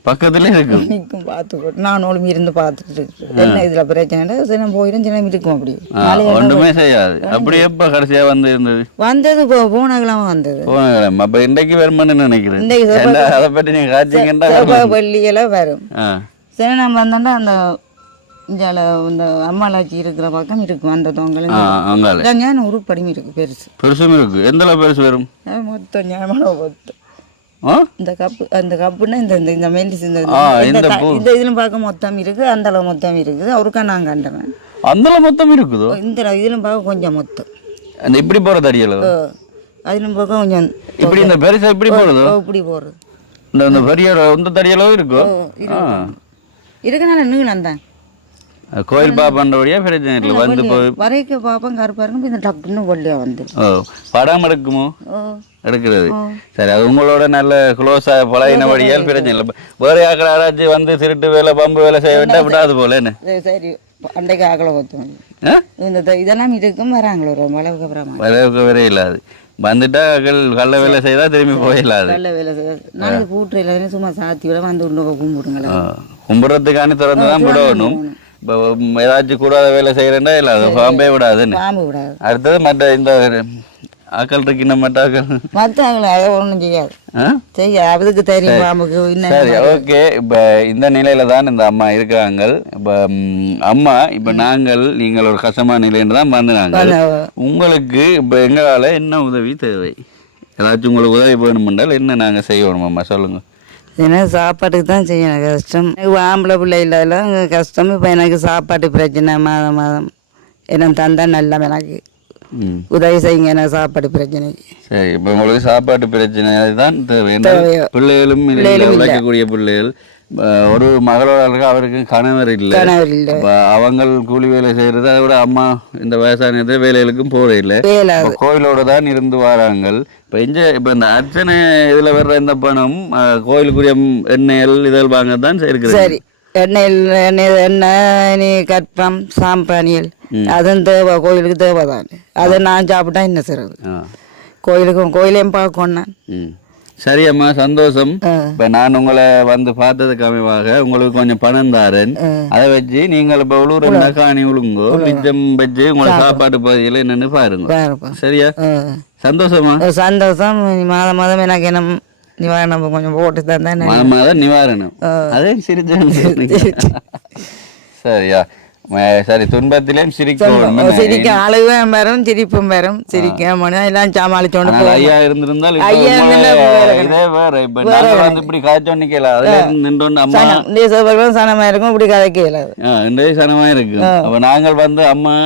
பக்கத்துல இருக்கு நிற்கும் பார்த்து நான் ஒழுங்கு இருந்து பார்த்துட்டு இருக்கேன். என்ன இதுல பிரச்சனை சின்ன போயிடும் சின்ன இருக்கும். அப்படி ஒன்றுமே செய்யாது. அப்படி எப்ப கடைசியா வந்து இருந்தது வந்தது போன கிழமை வந்தது. போன கிழமை அப்ப இன்றைக்கு வருமானு நினைக்கிறேன். அதை பற்றி நீங்க காய்ச்சிங்கன்னா வெள்ளியெல்லாம் வரும். சரி நம்ம வந்தோம்னா அந்த இந்த அம்மாலாச்சி இருக்கிற பக்கம் இருக்கும். அந்த தொங்கல் உருப்படியும் இருக்கு, பெருசு பெருசும் இருக்கு. எந்த பெருசு வரும் மொத்தம் ஞாபகம் மொத்தம் இந்த கப்பு அந்த கப்புன்னா இந்த மெல்லிஸ் இந்த இதுல பார்க்க மொத்தம் இருக்கு. அந்த அளவு மொத்தம் இருக்குது. அவருக்கா நான் கண்டவன் அந்த அளவு மொத்தம் இருக்குதோ. இந்த இதுல பார்க்க கொஞ்சம் மொத்தம் அந்த இப்படி போற தடியல அதுல பார்க்க கொஞ்சம் இப்படி இந்த பெருசா இப்படி போறது இப்படி போறது இந்த பெரிய இந்த தடியளவு இருக்கோ இருக்கனால நீங்களும் தான் கோயில் பாப்பாண்ட வழியா பிரச்சனை இல்லை. வந்து போய் வரைக்க பாப்பம் கருப்பாருங்க இந்த டக்குன்னு கொள்ளையா வந்து படம் எடுக்குமோ எடுக்கிறது. சரி, அது உங்களோட நல்ல க்ளோஸா பழகின வழியால் பிரச்சனை இல்லை. வேற ஆக்கள் யாராச்சும் வந்து திருட்டு வேலை பம்பு வேலை செய்ய வேண்டாம் விடாது போல என்ன. சரி, அன்றைக்கு ஆக்களை ஒத்துவோம் இந்த இதெல்லாம் இதுக்கும் வராங்களோ வளவுக்கு அப்புறமா வளவுக்கு வரையே இல்லாது. வந்துட்டா கள்ள வேலை செய்தா திரும்பி போயிடலாது. கள்ள வேலை செய்ய நாளைக்கு கூட்டுற இல்லை சும்மா சாத்தி விட வந்து உள்ள கும்பிடுங்களா. கும்பிட்றதுக்கான திறந்து தான் விடணும். இப்போ ஏதாச்சும் கூடாத வேலை செய்யறேன்டா இல்லை அது பாம்பே விடாதுன்னு. பாம்பு விடாது. அடுத்தது மற்ற இந்த ஆக்கள் இருக்கின்ற மற்ற ஒன்றும் செய்யாது செய்யாது. அதுக்கு தெரியும் பாம்புக்கு. சரி, ஓகே. இப்போ இந்த நிலையில தான் இந்த அம்மா இருக்கிறாங்க. இப்போ அம்மா இப்போ நீங்கள் ஒரு கஷ்டமான நிலைன்னு தான் வந்தாங்க. உங்களுக்கு இப்போ எங்களால் என்ன உதவி தேவை? ஏதாச்சும் உங்களுக்கு உதவி வேணுமென்றால் என்ன நாங்கள் செய்யணும் அம்மா சொல்லுங்கள். ஏன்னா சாப்பாட்டுக்கு தான் செய்யணும் கஷ்டம். எனக்கு ஆம்பளை பிள்ளை இல்லாதெல்லாம் கஷ்டம். இப்போ எனக்கு சாப்பாட்டு பிரச்சனை மாதம் மாதம் என்ன தந்தா நல்லா எனக்கு உதவி செய்யுங்க. எனக்கு சாப்பாடு பிரச்சனை. சரி, இப்போ உங்களுக்கு சாப்பாட்டு பிரச்சனை தான் தேவை. பிள்ளைகளும் உழைக்கக்கூடிய பிள்ளைகள். ஒரு மகளோட அவருக்கு கணவர் இல்லை. அவங்க கூலி வேலை செய்யறது. அதை விட அம்மா இந்த வயசானது வேலைகளுக்கும் போற இல்லை. கோயிலோட தான் இருந்து வராங்க. இப்போ இந்த அர்ச்சனை இதுல வர்ற இந்த பணம் கோயிலுக்குரிய எண்ணெய்கள் இதழ் வாங்க தான் இருக்குது. சரி, எண்ணெய் நீ கற்பம் சாம்பிராணியல் அதுவும் தேவை, கோயிலுக்கு தேவை தான். அதை நான் சாப்பிட்டா என்ன செய்றது? கோயிலையும் பார்க்கணும். சரி அம்மா, சந்தோஷம். இப்ப நான் உங்களை வந்து பார்த்ததுக்கு அமைவாக உங்களுக்கு கொஞ்சம் பணம் தாரேன். அதை வச்சு நீங்கள் இப்ப உழுவுறா காணி உழுங்கோ மிச்சம் வச்சு உங்களை சாப்பாட்டு பகுதியில் என்னன்னு பாருங்க. சரியா? சந்தோஷமா? சந்தோஷம். மாதம் மாதம் எனக்கு என்ன நிவாரணம் கொஞ்சம் போட்டு தந்தேன். மாதம் மாதம் நிவாரணம். அதே சிரிச்சு. சரியா? சரி, துன்பத்திலேயும் சிரிக்க அழுவும் வரும் சிரிப்பும் வரும். சிரிக்க எல்லாம் சமாளிச்சோன்னு ஐயா இருந்திருந்தால் இப்படி காய்ச்சோன்னிக்கல சனமா இருக்கும். இப்படி கதைக்கல சனமா இருக்கும். அப்ப நாங்கள் வந்து அம்மா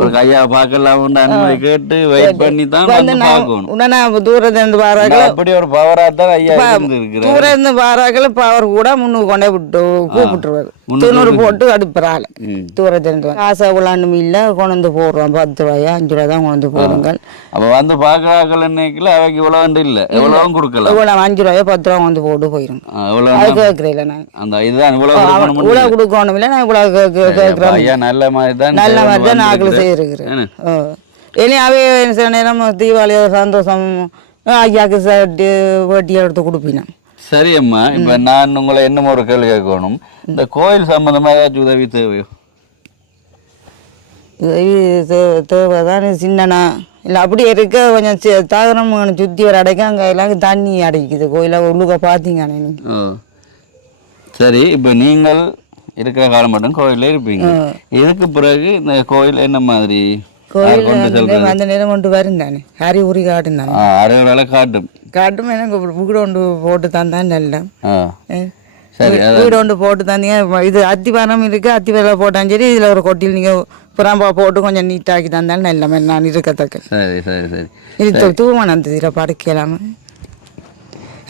ஒரு கையா பார்க்கலாம் அனுமதி கேட்டு வெயிட் பண்ணி தான் பார்க்கணும். தூரத்துல இருந்து பாராக்கள் அப்படி ஒரு பவரா தான் ஐயா இருக்கிறார். தூரம் இருந்து பாராக்கள் பவர் கூட முன்னுக்கு கொண்டே விட்டு கூப்பிட்டுருவாரு. 90 போட்டு அடுப்புறாள். தூரத்துல இருந்து காசு விளாண்டும் இல்லை கொண்டு போடுறோம். 10 ரூபாயா 5 ரூபா தான் கொண்டு போடுங்க. அப்ப வந்து பாக்குறாக்கள் என்னைக்குல அவைக்கு இவ்வளவு இல்ல எவ்வளவும் கொடுக்கலாம். இவ்வளவு 5 ரூபாயோ 10 ரூபா கொண்டு போட்டு போயிருங்க. அது கேட்கறேன் நான். அந்த இதுதான் இவ்வளவு கொடுக்கணும் இல்லை. நான் இவ்வளவு கேட்கிறேன். ஐயா நல்ல மாதிரி தான் நாங்களும் செய்யிருக்கிறேன். இனி அவே சில நேரம் தீபாவளி சந்தோஷம் ஐயாவுக்கு வேட்டியை எடுத்து கொடுப்பீங்க. சரி அம்மா, இப்ப நான் உங்களை இன்னும் ஒரு கேள்வி கேட்கணும். இந்த கோயில் சம்பந்தமா ஏதாச்சும் உதவி தேவையோ? உதவி தேவைதான். சின்னனா இல்லை அப்படி இருக்க கொஞ்சம் தாகரம் சுற்றி வர அடைக்க அங்கே எல்லாம் தண்ணி அடைக்குது. கோயிலை உள்ளுக்க பார்த்தீங்கண்ணே நீங்கள். சரி, இப்போ நீங்கள் இருக்கிற காலம் மட்டும் கோயிலே இருப்பீங்க. இதுக்கு பிறகு இந்த கோயில் என்ன மாதிரி கோயில் அந்த நேரம் கொண்டு வரும் தானே ஹரி உரி காட்டும் தானே அரைவேளை காட்டும் எனக்கு புக்கு கொண்டு போட்டு தந்தான் நல்ல. வீடு ஒன்று போட்டு தந்தீங்க. இது அத்திவாரம் இருக்குது, அத்திவாரம் போட்டாலும் சரி இதில் ஒரு கொட்டியில் நீங்கள் புறாம்பா போட்டு கொஞ்சம் நீட்டாக்கி தந்தாலும் நல்ல மாதிரி நான் இருக்கத்தக்க. சரி சரி சரி. இது தூவம் அந்த இதில் படுக்கலாம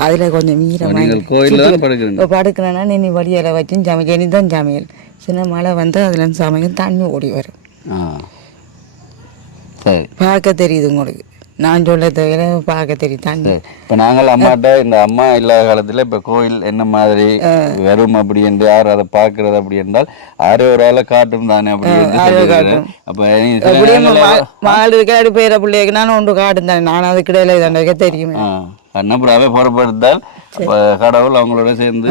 அதில் கொஞ்சம் மீறமாக கோயில் படுக்கிறேன்னா நீ வடியலை வச்சு சமைக்க இனி தான் சமையல். சின்ன மழை வந்து அதில் சமையல் தண்ணி ஓடி வரும். சரி பார்க்க தெரியுது உங்களுக்கு, நான் சொல்ல தவிர பார்க்க தெரியும் தண்ணி. இப்போ நாங்கள் அம்மாட்ட இந்த அம்மா இல்லாத காலத்தில் இப்போ கோயில் என்ன மாதிரி வரும் அப்படி என்று யார் அதை பார்க்கறது அப்படி என்றால் ஆறு ஒரு ஆளை காட்டும் தானே அப்படி அப்போ மாடு இருக்காடு பேர பிள்ளைக்கு நான் ஒன்று காட்டும் தானே, நான் அதுக்கு இடையில தண்டை தெரியுமே. அன்னப்புறாவே புறப்படுத்தால் கடவுள் அவங்களோட சேர்ந்து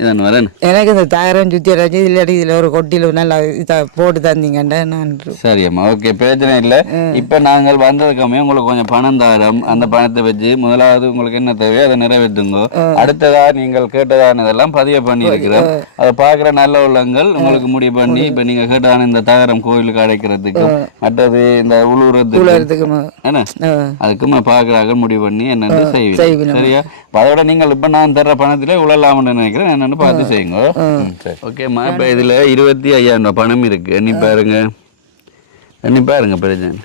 இதன் வரேன். எனக்கு இந்த தாயிரம் சுற்றி வச்சு இல்லாட்டி இதில் ஒரு கொட்டியில் நல்லா இதை போட்டு தந்தீங்கண்டா நான். சரி அம்மா, ஓகே, பிரச்சனை இல்லை. இப்போ நாங்கள் வந்ததுக்கமே உங்களுக்கு கொஞ்சம் பணம் தாரம், அந்த பணத்தை வச்சு முதலாவது உங்களுக்கு என்ன தேவையோ அதை நிறைவேற்றுங்க. அடுத்ததா நீங்கள் கேட்டதானதெல்லாம் பதிவு பண்ணி இருக்கிறோம். அதை பார்க்குற நல்ல உள்ளங்கள் உங்களுக்கு முடிவு பண்ணி இப்போ நீங்கள் கேட்டதான இந்த தாயிரம் கோயிலுக்கு அடைக்கிறதுக்கும் மற்றது இந்த உழுவுறதுக்கும் என்ன அதுக்கும் பார்க்குறாங்க முடிவு பண்ணி என்னன்னு செய்வீங்க. சரியா? அதோட நீங்கள் இப்ப நான் தர்ற பணத்துல உழலாம்னு நினைக்கிறேன், என்னன்னு பார்த்து செய்யுங்க. ஓகேம்மா, இப்ப இதுல 25,000 ரூபாய் பணம் இருக்கு. எண்ணி பாருங்க, எண்ணி பாருங்க பிரச்சனை.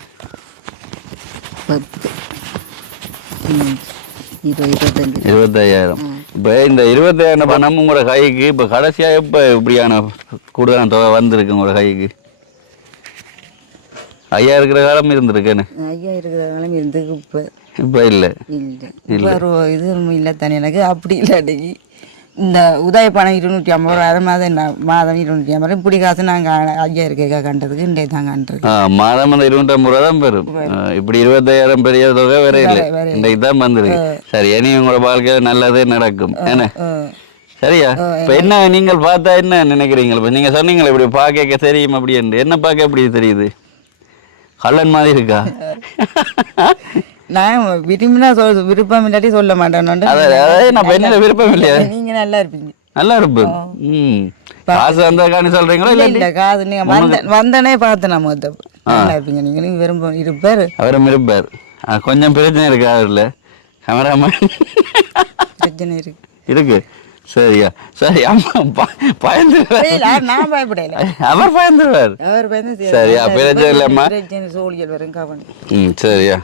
25,000. இப்ப இந்த 25,000 பணம் உங்களோட கைக்கு இப்ப கடைசியா இப்ப இப்படியான கூடுதலான தொகை வந்திருக்கு உங்களோட கைக்கு? ஐயா இருக்கிற காலம் இருந்திருக்கேன்னு? ஐயா இருக்கிற காலம் இருந்து இப்போ இல்லை இல்லை இது இல்லை தானே எனக்கு. அப்படி இல்லாட்டி இந்த உதவி பணம் 250 ரூபா, அது மாதம் 250 ரூபா இப்படி காசு நாங்கள் ஐயா இருக்க கண்டதுக்கு இன்றைய தான் கண்டுறது. மாதம் அந்த 250 ரூபா தான் பெறும். இப்படி 25,000 பெரிய தொகை வேற இல்லை, இன்றைக்கு தான் வந்துருக்கு. சரி, இனி உங்களோட வாழ்க்கையில் நல்லதே நடக்கும். என்ன சரியா? இப்போ என்ன நீங்கள் பார்த்தா என்ன நினைக்கிறீங்க? இப்போ நீங்கள் சொன்னீங்களே இப்படி பார்க்க தெரியும் அப்படி என்று, என்ன பார்க்க எப்படி தெரியுது? கள்ளன் மாதிரி இருக்கா? நான் விரும்பினா விருப்பம் இல்லாட்டி சொல்ல மாட்டேன். நான் பெண்ணில் விருப்பம் இல்லையா? நீங்க நல்லா இருப்பீங்க. நல்லா இருப்பேன். காசு வந்ததுக்கான சொல்றீங்களா? இல்ல காசு நீங்க வந்தனே பார்த்து நம்ம நல்லா இருப்பீங்க. நீங்க விரும்பம் இருப்பார், அவரும் இருப்பார். கொஞ்சம் பிரச்சனை இருக்கு அவர்ல, கேமராமேன் பிரச்சனை இருக்கு. சரியா? சரி, அம்மா பயந்துருவார். நான் பயப்படல, அவர் பயந்துருவார். அவர் பயந்து சரியா? பிரச்சனை இல்லம்மா, சோழியல் வரும் கவனம். சரியா?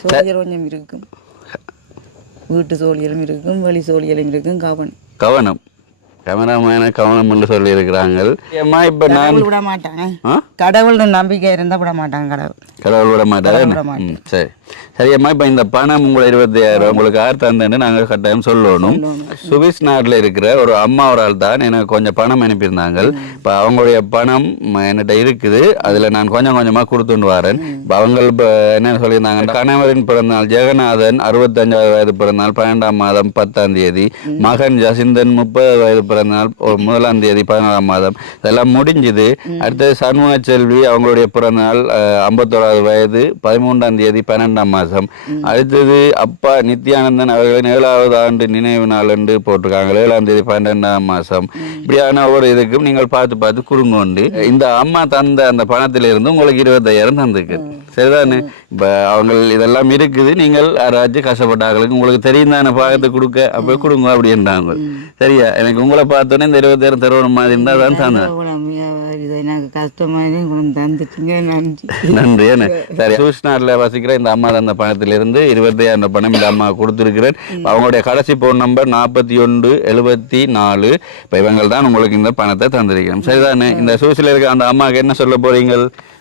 சோழியல் கொஞ்சம் இருக்கும், வீட்டு சோழியலும் இருக்கும், வழி சோழியலும் இருக்கும். கவனம் கேமராமேன கவனம் என்று சொல்லி இருக்கிறாங்க. ஏம்மா இப்ப நான் விட மாட்டாங்க, கடவுள் நம்பிக்கை இருந்தா விட மாட்டாங்க. கடவுள் விட மாட்டாங்க. சரி சரியம்மா, இப்போ இந்த பணம் உங்களை 25,000 உங்களுக்கு யார் தந்தேன்னு நாங்கள் கட்டாயம் சொல்லணும். சுவிஸ் நாட்டில் இருக்கிற ஒரு அம்மா ஒரு ஆள் தான் எனக்கு கொஞ்சம் பணம் அனுப்பியிருந்தாங்க. இப்போ அவங்களுடைய பணம் என்கிட்ட இருக்குது, அதில் நான் கொஞ்சம் கொஞ்சமாக கொடுத்துட்டு வரேன். இப்போ அவங்க இப்போ என்ன சொல்லியிருந்தாங்க, கணவரின் பிறந்தநாள் ஜெகநாதன் 65வது வயது பிறந்தநாள் 12ஆம் மாதம் 10ஆம் தேதி, மகன் ஜசிந்தன் 30 வயது பிறந்தநாள் 1ஆம் தேதி 14ஆம் மாதம், இதெல்லாம் முடிஞ்சுது. அடுத்தது சண்முக செல்வி அவங்களுடைய பிறந்தநாள் 51வது வயது 13ஆம் தேதி 12ஆம் மாதம். அடுத்தது அப்பா நித்யானந்தன் அவர்களின் 7வது ஆண்டு நினைவு நாள் என்று போட்டிருக்காங்க, 7ஆம் தேதி 12ஆம் மாதம். இப்படியான ஒவ்வொரு இதுக்கும் நீங்கள் பார்த்து பார்த்து குறுங்கொண்டு இந்த அம்மா தந்த அந்த பணத்திலிருந்து உங்களுக்கு 25,000 தந்துருக்கு. சரிதானே? இப்போ அவங்க இதெல்லாம் இருக்குது, நீங்கள் யாராச்சும் கஷ்டப்பட்டாங்களுக்கு உங்களுக்கு தெரியும் தானே பார்த்து கொடுக்க, அப்போ கொடுங்க அப்படின்றாங்க. சரியா? எனக்கு உங்களை பார்த்தோன்னே இந்த 20,000 தருவணும் மாதிரி இருந்தால் தான் தந்தேன். நன்றி. என்ன சரி, சுவிஸ் நாட்டில் வசிக்கிற இந்த அம்மா தந்த பணத்திலிருந்து 25,000 பணம் இந்த அம்மா கொடுத்துருக்கிறேன். அவங்களுடைய கடைசி போன் நம்பர் 4174. இப்போ இவங்கள் தான் உங்களுக்கு இந்த பணத்தை தந்திருக்கிறேன். சரிதானே? இந்த சுவிஸில் இருக்க அந்த அம்மாவுக்கு என்ன சொல்ல போறீங்க?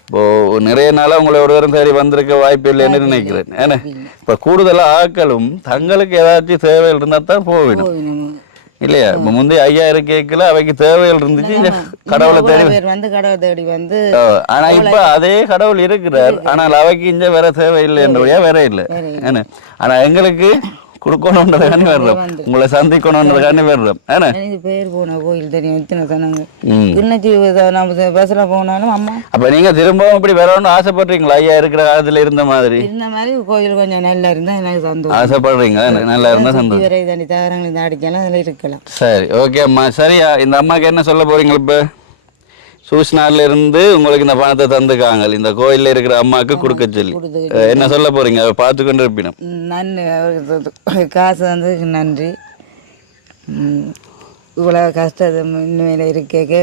இப்போ நிறைய நாளாக உங்களை ஒரு தரம் சரி வந்திருக்க வாய்ப்பு இல்லைன்னு நினைக்கிறேன். ஏன்னா இப்போ கூடுதலாக ஆக்களும் தங்களுக்கு ஏதாச்சும் தேவைகள் இருந்தால் தான் போகணும் இல்லையா? இப்போ முந்தைய 5000 கேட்கல, அவைக்கு தேவைகள் இருந்துச்சு, கடவுளை தேடி வந்து. ஆனா இப்ப அதே கடவுள் இருக்கிறார், ஆனால் அவைக்கு இங்க வேற தேவை இல்லை என்றபடியா வேற இல்லை. ஏன்னா ஆனா எங்களுக்கு கொடுக்கணுன்றதுக்காண்டி வர்றோம், உங்களை சந்திக்கணுன்றதுக்காண்டி வர்றோம். ஏன்னா பேர் போன கோயில் தெரியும், இத்தனை சொன்னாங்க. நம்ம பஸ்ல போனாலும் அம்மா. அப்ப நீங்க திரும்பவும் இப்படி வரணும்னு ஆசைப்படுறீங்களா? ஐயா இருக்கிற காலத்துல இருந்த மாதிரி கோயில் கொஞ்சம் நல்லா இருந்தா எனக்கு சந்தோஷம். ஆசைப்படுறீங்க? நல்லா இருந்தா சந்தோஷம். தாரங்களை அடிக்கலாம், அதுல இருக்கலாம். சரி, ஓகே அம்மா. சரியா? இந்த அம்மாக்கு என்ன சொல்ல போறீங்க? இப்ப சுவிஸ் நாட்டில இருந்து உங்களுக்கு இந்த பணத்தை தந்துக்காங்க, இந்த கோயில்ல இருக்கிற அம்மாவுக்கு கொடுக்க சொல்லி என்ன சொல்ல போறீங்க? பார்த்து கொண்டு இருப்பினும் நன்றி, காசு வந்து நன்றி. இவ்வளோ கஷ்டம் இன்னும் இருக்கே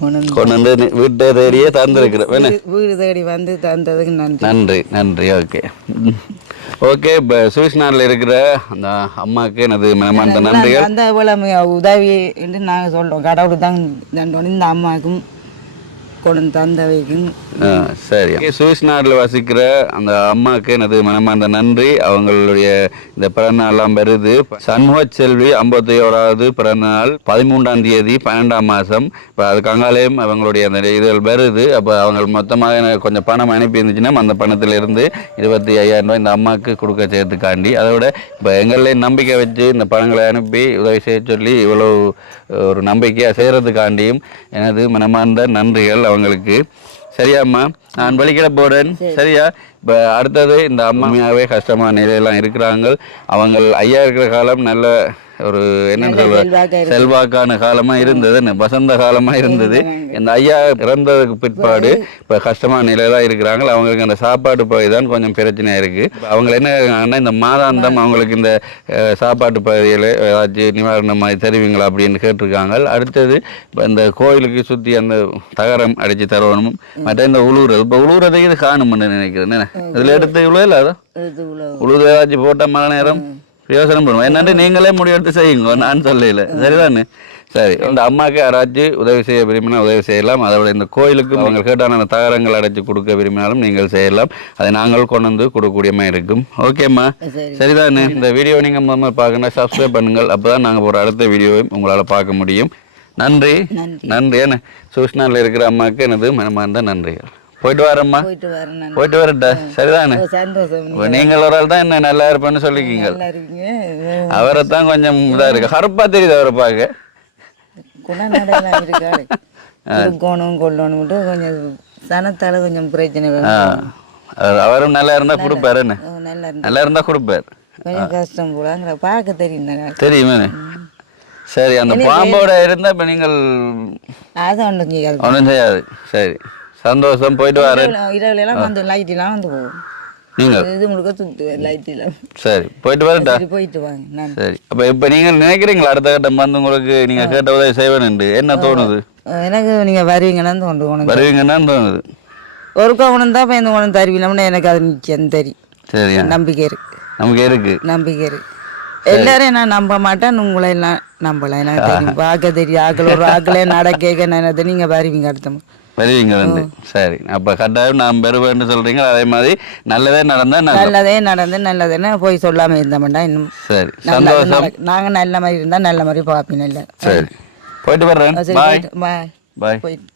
கொண்டு வந்து வீட்டை தேடியே தந்திருக்கிறேன். வீடு தேடி வந்து தந்ததுக்கு நன்றி. நன்றி நன்றி. Okay okay. இப்போ சுவிஸ் நாட்டில் இருக்கிற அந்த அம்மாவுக்கு எனது மனமார்ந்த நன்றிகள். அந்த இவ்வளோ உதவி என்று நாங்கள் சொல்கிறோம். கடவுள் தான் நன்றி இந்த அம்மாவுக்கும் கொண்டு தந்தவைக்கும். சரி. சுவிஸ் நாட்டில் வசிக்கிற அந்த அம்மாவுக்கு எனது மனமார்ந்த நன்றி. அவங்களுடைய இந்த பிறந்தநாள்லாம் வருது. சண்முக செல்வி 51வது பிறந்தநாள் 13ஆம் தேதி 12ஆம் மாதம். இப்போ அதுக்கு அங்காலேயும் அவங்களுடைய அந்த இதுகள் வருது. அப்போ அவங்க மொத்தமாக எனக்கு கொஞ்சம் பணம் அனுப்பி இருந்துச்சுன்னா அந்த பணத்திலிருந்து 25,000 ரூபாய் இந்த அம்மாவுக்கு கொடுக்க சேர்த்துக்காண்டி, அதோட இப்போ எங்களையும் நம்பிக்கை வச்சு இந்த பணங்களை அனுப்பி உதவி செய்ய சொல்லி இவ்வளோ ஒரு நம்பிக்கையாக செய்கிறதுக்காண்டியும் எனது மனமார்ந்த நன்றிகள் அவங்களுக்கு. சரியாம்மா, நான் வெளிக்கிட போகிறேன். சரியா? இப்போ அடுத்தது இந்த அம்மாவே கஷ்டமான நிலையெல்லாம் இருக்கிறாங்க. அவங்க ஐயா இருக்கிற காலம் நல்ல ஒரு என்ன சொல்வது செல்வாக்கான காலமாக இருந்தது, வசந்த காலமாக இருந்தது. இந்த ஐயா இறந்ததுக்கு பிற்பாடு இப்போ கஷ்டமான நிலையெல்லாம் இருக்கிறாங்க. அவங்களுக்கு அந்த சாப்பாட்டு பகுதி தான் கொஞ்சம் பிரச்சனையாக இருக்குது. அவங்க என்ன இந்த மாதாந்தம் அவங்களுக்கு இந்த சாப்பாட்டு பகுதியில் ஏதாச்சும் நிவாரணம் மாதிரி தருவீங்களா அப்படின்னு கேட்டிருக்காங்க. அடுத்தது இப்போ இந்த கோயிலுக்கு சுற்றி அந்த தகரம் அடித்து தரணும். மற்ற இந்த உழுவுறது இப்போ உழுவுறதுக்கு இது காணும்னு நினைக்கிறேன். இதில் எடுத்து இவ்வளோ இல்லை அதான் உழுது ஏதாச்சும் போட்டால் மழை நேரம் யோசனை பண்ணுவோம். என்னென்று நீங்களே முடிவெடுத்து செய்யுங்க, நான் சொல்லல. சரிதானே? சரி. இந்த அம்மாவுக்கு யாராச்சும் உதவி செய்ய விரும்பினா உதவி செய்யலாம். அதோட இந்த கோயிலுக்கு அவங்க கேட்டான அந்த தகரங்கள் அடைச்சி கொடுக்க விரும்பினாலும் நீங்கள் செய்யலாம். அதை நாங்கள் கொண்டு வந்து கொடுக்கக்கூடியமா இருக்கும். ஓகேம்மா, சரிதானே? இந்த வீடியோ நீங்கள் முதல்ல பார்க்கணும், சப்ஸ்கிரைப் பண்ணுங்கள். அப்போ தான் நாங்கள் ஒரு அடுத்த வீடியோவையும் உங்களால் பார்க்க முடியும். நன்றி நன்றி. என்ன சுவிஸ்நாட்டில் இருக்கிற அம்மாவுக்கு எனது மனமார்ந்த நன்றிகள். போயிட்டு வரேம்மா. போயிட்டு வரட்டா? சரிதானே? நீங்கள் ஒரு ஆள் தான் என்ன நல்லா இருப்பேன்னு சொல்லிக்கிங்க. அவரை தான் கொஞ்சம் இதாக இருக்கு, கருப்பா தெரியுது அவரை பார்க்க. கொஞ்சம் சனத்தால கொஞ்சம் பிரச்சனை. அவரும் நல்லா இருந்தா கொடுப்பாரு. என்ன நல்லா இருந்தா கொடுப்பாரு. கொஞ்சம் கஷ்டம் கூட பார்க்க தெரியும். தெரியுமே. சரி. அந்த பாம்போட இருந்தா இப்ப நீங்கள் ஒன்றும் செய்யாது. சரி, சந்தோஷம். போயிட்டு வரேன். இரவுலாம் வந்து லைட் எல்லாம் வந்து போகும். நீங்கள் இது உங்களுக்கு சுத்து லைட் எல்லாம். சரி, போயிட்டு வரட்டா? போயிட்டு வாங்க. சரி. அப்ப இப்ப நீங்கள் நினைக்கிறீங்களா அடுத்த கட்டம் வந்து உங்களுக்கு நீங்க கேட்ட உதவி செய்வேன் என்ன தோணுது? எனக்கு நீங்க வருவீங்கன்னு தோணுது. வருவீங்கன்னு தோணுது. ஒரு கவனம் தான் இந்த குணம் தருவீங்களா எனக்கு அது நிச்சயம் தெரியும். சரி, நம்பிக்கை இருக்கு. நம்பிக்கை இருக்கு. எல்லாரும் நான் நம்ப மாட்டேன், உங்களை எல்லாம் நம்பலாம். எனக்கு தெரியும், பார்க்க தெரியும். ஆக்கள் ஒரு ஆக்களே நடக்க நினைத்து நீங்க வருவீங்க அடுத்த வருவீங்க வந்து. சரி, அப்ப கட்டாயம் நான் பெறுவேன்னு சொல்றீங்க. அதே மாதிரி நல்லதே நடந்தா நல்லதேன்னு போய் சொல்லாம இருந்தோம்டா இன்னும். சரி, சந்தோஷம். நாங்க நல்ல மாதிரி இருந்தா நல்ல மாதிரி பார்ப்பீங்க. சரி, போயிட்டு வர்றேன். பாய். போயிட்டு